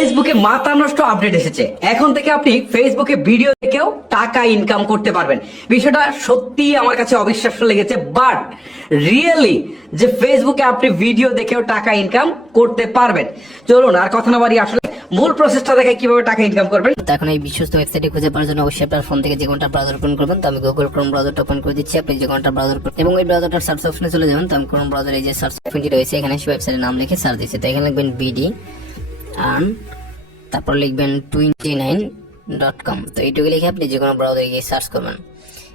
ফেসবুকে মাথা নষ্ট আপডেট এসেছে। এখন থেকে আপনি ফেসবুকে ভিডিও দেখেও টাকা ইনকাম করতে পারবেন। বিষয়টা সত্যি আমার কাছে অবিশ্বাস্য লেগেছে, বাট রিয়েলি যে ফেসবুকে আপনি ভিডিও দেখেও টাকা ইনকাম করতে পারবেন। চলুন আর কথা না বাড়িয়ে আসলে মূল প্রসেসটা দেখে কিভাবে টাকা ইনকাম করবেন। তো এখন এই বিশ্বস্ত ওয়েবসাইটে খুঁজে পাওয়ার জন্য অবশ্যই আপনার ফোন থেকে যে কোনটা ব্রাউজার ওপেন করবেন। তো আমি গুগল ক্রোম ব্রাউজারটা ওপেন করে দিচ্ছি। আপনি যে কোনটা ব্রাউজার এবং এই ব্রাউজারটার সার্চ অপশনে চলে যাবেন। তো আমি ক্রোম ব্রাউজারে এই যে সার্চ অপশনটি রয়েছে এখানে সেই ওয়েবসাইটের নাম লিখে সার্চ দিচ্ছি। তো এখানে লিখবেন বিডি আর্ন, তারপর লিখবেন 29.com। তো এইটুকু লিখে আপনি যে কোনো ব্রাউজারে গিয়ে সার্চ করবেন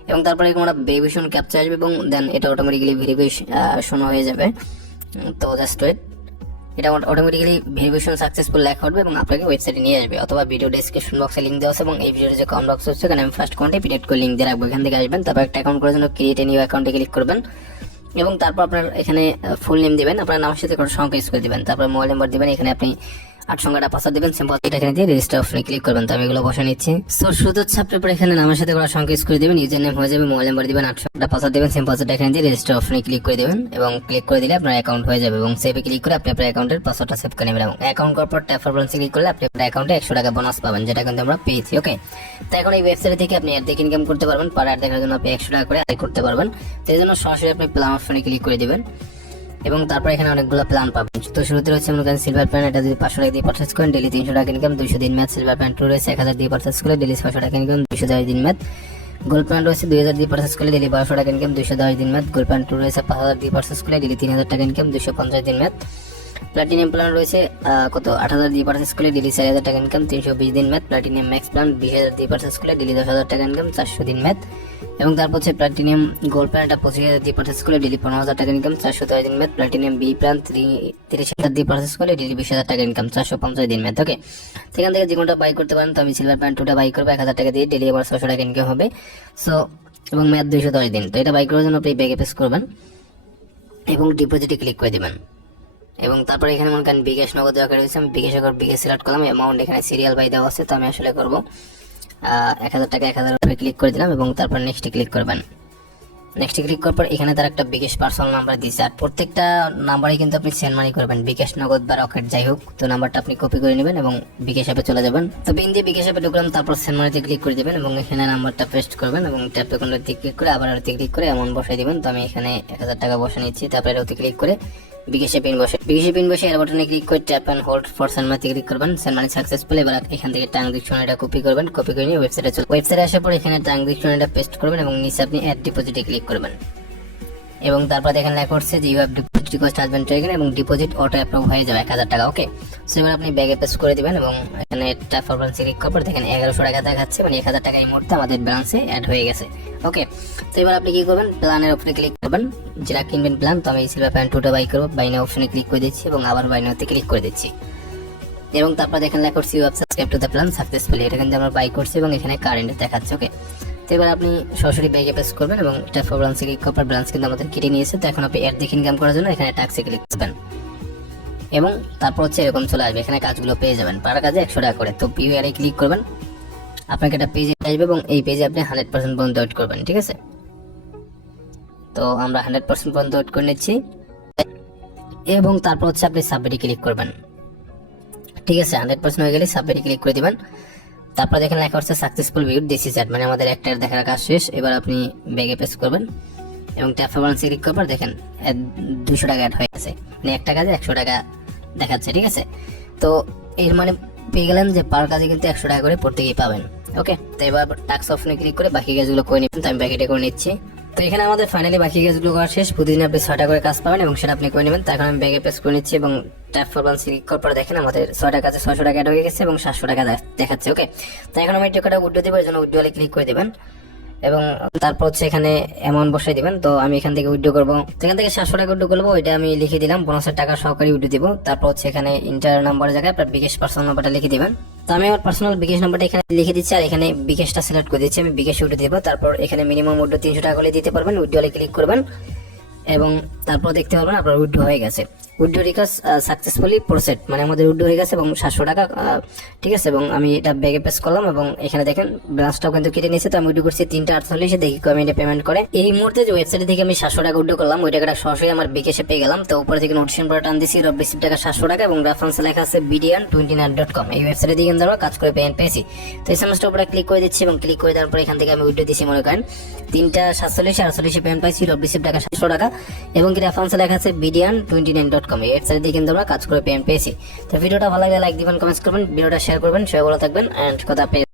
এবং তারপরে এরকম একটা ভেরিফিকেশন ক্যাপচা আসবে এবং দেন এটা অটোমেটিক্যালি ভেরিফিকেশন হয়ে যাবে। তো জাস্ট ওয়েট, এটা অটোমেটিক্যালি ভেরিফিকেশন সাকসেসফুল লেখা হবে এবং আপনাকে ওয়েবসাইটে নিয়ে আসবে। অথবা ভিডিও ডেসক্রিপশন বক্সে লিঙ্ক দেওয়া আছে এবং এই ভিডিওর যে কমেন্ট বক্স হচ্ছে এখানে আমি ফার্স্ট কমেন্টে পিনেট করে লিঙ্ক দিয়ে রাখবো। এখান থেকে আসবেন, তারপর একটা অ্যাকাউন্ট করার জন্য ক্রিয়েট এ নিউ অ্যাকাউন্টে ক্লিক করবেন এবং তারপর আপনার এখানে ফুল নেম দিবেন, আপনার নামের সাথে কোনো সংখ্যা ইউজ করে দিবেন, তারপর মোবাইল নাম্বার দিবেন, এখানে আপনি 8 সংখ্যাটা পাসওয়ার্ড দিবেন, সিম্পল এটা এখানে দিয়ে রেজিস্টার অপশনে ক্লিক করবেন। তো আমি এগুলো বসে নিচ্ছি। সো শুধু হচ্ছে আপনার পরে এখানে নামের সাথে কোনো সংখ্যা ইউজ করে দিবেন, ইউজার নেম হয়ে যাবে, মোবাইল নাম্বার দিবেন, 8 সংখ্যাটা পাসওয়ার্ড দিবেন, সিম্পল এটা এখানে দিয়ে রেজিস্টার অপশনে ক্লিক করে দিবেন এবং ক্লিক করে দিলে আপনার অ্যাকাউন্ট হয়ে যাবে এবং সেভে ক্লিক করে আপনি আপনার অ্যাকাউন্টের পাসওয়ার্ডটা সেভ করে নেবেন এবং অ্যাকাউন্ট করার পর ট্যাপ ফর ব্যালেন্সে ক্লিক করলে আপনি আপনার অ্যাকাউন্টে 100 টাকা বোনাস পাবেন, যেটা কিন্তু আমরা পেয়েছি। ওকে, তো এখন এই ওয়েবসাইট থেকে আপনি অ্যাড দেখে ইনকাম করতে পারবেন। পার অ্যাড দেখার জন্য আপনি 100 টাকা করে আয় করতে পারবেন। তো এই জন্য সরাসরি আপনি প্ল্যান অপশনে ক্লিক করে দিবেন এবং তারপর এখানে অনেকগুলো প্ল্যান পাবেন। তো শুরুতে রয়েছে মনে করেন সিলভার প্ল্যান, এটা যদি 500 টাকা দিয়ে পারচেজ করেন ডেলি 300 টাকা ইনকাম, 200 দিন ম্যাচ। সিলভার প্ল্যান 2 রয়েছে 1000 দিয়ে পারচেজ করলে ডেলি 600 টাকা ইনকাম, 210 দিন ম্যাচ। গোল্ড প্ল্যান রয়েছে 2000 দিয়ে পারচেজ করলে ডেলি 1200 টাকা ইনকাম, 210 দিন ম্যাচ। গোল্ড প্ল্যান 2 রয়েছে 5000 দিয়ে পারচেজ করলে ডেলি 3000 টাকা ইনকাম, 250 দিন ম্যাচ। প্লাটিনিয়াম প্ল্যান রয়েছে কত 8000 দিয়ে পারচেজ করলে ডেলি 4000 টাকা ইনকাম, 320 দিন ম্যাচ। প্লাটিনিয়াম ম্যাক্স প্ল্যান 20000 দিয়ে পারচেজ করলে ডেলি 10000 টাকা ইনকাম, 400 দিন ম্যাচ। এবং তারপর হচ্ছে প্লাটিনিয়াম গোল্ড প্ল্যান, এটা 25000 দিয়ে পারচেজ করলে ডেলি 15000 টাকা ইনকাম, 410 দিন ম্যাচ। প্লাটিনিয়াম বি প্ল্যান 30000 দিয়ে পারচেজ করলে ডেলি 20000 টাকা ইনকাম, 450 দিন ম্যাচ। ওকে, সেখান থেকে যে কোনটা বাই করতে পারেন। তো আমি সিলভার প্ল্যান 2টা বাই করবো 1000 টাকা দিয়ে, ডেলি আবার 600 টাকা ইনকাম হবে। সো এবং ম্যাচ 210 দিন। তো এটা বাই করার জন্য আপনি ব্যাগে পেস করবেন এবং ডিপোজিটে ক্লিক করে দিবেন এবং তারপরে এখানে মনে করেন বিকাশ নগদ দেওয়া রয়েছে, আমি বিকাশ সিলেক্ট করলাম। অ্যামাউন্ট এখানে সিরিয়াল বাই দেওয়া আছে, তো আমি আসলে করবো 1000 টাকা 1000 উপরে ক্লিক করে দিলাম এবং তারপর নেক্সটে ক্লিক করবেন। নেক্সটে ক্লিক করার পর এখানে তার একটা বিকাশ পার্সোনাল নাম্বার দিয়েছে আর প্রত্যেকটা নাম্বারে কিন্তু আপনি সেন্ড মানি করবেন, বিকাশ নগদ বা রকেট যাই হোক। তো নাম্বারটা আপনি কপি করে নেবেন এবং বিকাশ অ্যাপে চলে যাবেন। তো পিন দিয়ে বিকাশ অ্যাপে ঢুকলাম, তারপর সেন্ড মানিতে ক্লিক করে দেবেন এবং এখানে নাম্বারটা পেস্ট করবেন এবং ট্যাপ অ্যাকাউন্টে ক্লিক করে আবার ওতে ক্লিক করে অ্যামাউন্ট বসাই দিবেন। তো আমি এখানে 1000 টাকা বসে নিচ্ছি, তারপরে ওতে ক্লিক করে বিকাশে পিন বসে এর বাটনে ক্লিক করে tap and hold for send মানিতে ক্লিক করবেন। Send money successful. এবার এখান থেকে ট্রানজাকশন এটা কপি করবেন, কপি করে নিয়ে ওয়েবসাইটে আসার পর এখানে ট্রানজাকশন এটা পেস্ট করবেন এবং নিচে আপনি অ্যাড ডিপোজিটে ক্লিক করবেন এবং তারপর এখানে লেখা হচ্ছে যে ইউ হ্যাভ ডিপোজিট রিকোয়েস্ট হাজ বিন টেকেন এবং ডিপোজিট অটো অ্যাপ্রুভ হয়ে যাবে 1000 টাকা। ওকে, সো এবার আপনি ব্যাগে পেস্ট করে দিবেন এবং এখানে ট্যাপ ফর ব্যালেন্সে ক্লিক করার পর দেখেন 1100 টাকা দেখাচ্ছে, মানে 1000 টাকা এই মুহূর্তে আমাদের ব্যালেন্সে অ্যাড হয়ে গেছে। ওকে, তো এবার আপনি কি করবেন, প্ল্যানের উপরে ক্লিক করবেন, যেটা কিনবেন প্ল্যান। তো আমি সিলভার প্ল্যান 2টা বাই করবো, বাই নাও অপশনে ক্লিক করে দিচ্ছি এবং আবার বাই নাওতে ক্লিক করে দিচ্ছি এবং তারপর দেখেন লেখা হচ্ছে you have subscribe to the plan successfully. এটা কিন্তু আমরা বাই করছি এবং এখানে কারেন্ট দেখাচ্ছে। ওকে, তো এবার আপনি সরাসরি ব্যাগে পেস্ট করবেন এবং ট্যাপ ফর ব্যালেন্সে ক্লিক করার পর ব্যালেন্স কিন্তু আমাদের কেটে নিয়েছে। তো এখন আপনি অ্যাড দেখে ইনকাম করার জন্য এখানে ট্যাক্সে ক্লিক করবেন এবং তারপর হচ্ছে এরকম চলে আসবে, এখানে কাজগুলো পেয়ে যাবেন, পার কাজে 100 টাকা করে। তো ভিউ অ্যাডে ক্লিক করবেন, আপনাকে একটা পেজে আসবে এবং এই পেজে আপনি 100% পর্যন্ত ওয়েট করবেন। ঠিক আছে, তো আমরা 100% পর্যন্ত ওয়েট করে নিচ্ছি এবং তারপর হচ্ছে আপনি সাবমিটে ক্লিক করবেন। ঠিক আছে, 100% হয়ে গেলে সাবমিটে ক্লিক করে দিবেন। তারপর দেখেন লেখা হচ্ছে successful view this is ad, মানে আমাদের একটা দেখার কাজ শেষ। এবার আপনি ব্যাগে পেস্ট করবেন এবং ট্যাপ ফর ব্যালেন্সে ক্লিক করার পর দেখেন 200 টাকা অ্যাড হয়ে গেছে, মানে একটা কাজে 100 টাকা দেখাচ্ছে। ঠিক আছে, তো এর মানে পেয়ে গেলেন যে পার কাজে কিন্তু 100 টাকা করে প্রত্যেকেই পাবেন। ওকে, তো এবার টাস্ক অপশনে ক্লিক করে বাকি কাজগুলো করে নেবেন। তো আমি ব্যাকেটে করে নিচ্ছি। তো এখানে আমাদের ফাইনালি বাকি কাজগুলো করা শেষ। প্রতিদিন আপনি 6টা করে কাজ পাবেন এবং সেটা আপনি করে নেবেন। তো এখন আমি ব্যাগে পেস্ট করে নিচ্ছি এবং ট্যাপ ফর ব্যালেন্সে ক্লিক করার পর দেখেন আমাদের 6টা কাজে 600 টাকা অ্যাড হয়ে গেছে এবং 700 টাকা দেখাচ্ছে। ওকে, তো এখন আমি টাকাটা উইথড্র দেবো, এর জন্য উইথড্রলে ক্লিক করে দেবেন এবং তারপর হচ্ছে এখানে অ্যামাউন্ট বসাই দিবেন। তো আমি এখান থেকে উইথড্র করবো, এখান থেকে 700 টাকা উইথড্র করবো, এটা আমি লিখে দিলাম 50 টাকা সহকারে উইথড্র দিব। তারপর হচ্ছে এখানে ইন্টার নাম্বারের জায়গায় আপনার বিকাশ পার্সোনাল নাম্বারটা লিখে দিবেন। তো আমি আমার পার্সোনাল বিকাশ নাম্বারটা এখানে লিখে দিচ্ছি আর এখানে বিকাশটা সিলেক্ট করে দিচ্ছি, আমি বিকাশ উইথড্র দিব। তারপর এখানে মিনিমাম উইথড্র 300 টাকা করে দিতে পারবেন, উইথড্রলে ক্লিক করবেন এবং তারপর দেখতে পারবেন আপনার উইথড্র হয়ে গেছে। উইথড্র রিকোয়েস্ট সাকসেসফুলি প্রসেড, মানে আমাদের উইথড্র হয়ে গেছে এবং 700 টাকা, ঠিক আছে। এবং আমি এটা ব্যাগে পেস্ট করলাম এবং এখানে দেখেন ব্রাঞ্চটাও কিন্তু কেটে নিয়েছে। তো আমি উইথড্র করছি 3:48, দেখি কমেন্টে পেমেন্ট করে। এই মুহূর্তে যে ওয়েবসাইট থেকে আমি 700 টাকা উইথড্র করলাম, ওই টাকাটা সরাসরি আমার বিকাশে পেয়ে গেলাম। তো উপরে থেকে নোটিফিকেশন পরে টান দিছি, রিসিভ টাকা 700 টাকা এবং রেফারেন্স লেখা আছে bdn29.com। এই ওয়েবসাইটে দিয়ে কিন্তু আমরা কাজ করে পেমেন্ট পেয়েছি। তো এসএমএসটার উপরে ক্লিক করে দিচ্ছি এবং ক্লিক করে দেওয়ার পর এখান থেকে আমি উইথড্র দিচ্ছি, মনে করেন 3:47 পেমেন্ট পাইছি, রিসিভ টাকা 700 টাকা এবং কি রেফারেন্স লেখা আছে bdn29.com। এই ওয়েবসাইট দিয়ে কিন্তু আমরা কাজ করে পেমেন্ট পেয়েছি। তো ভিডিওটা ভালো লাগলে লাইক দিবেন, কমেন্টস করবেন, ভিডিওটা শেয়ার করবেন, সবাই ভালো থাকবেন এন্ড কথা পেয়ে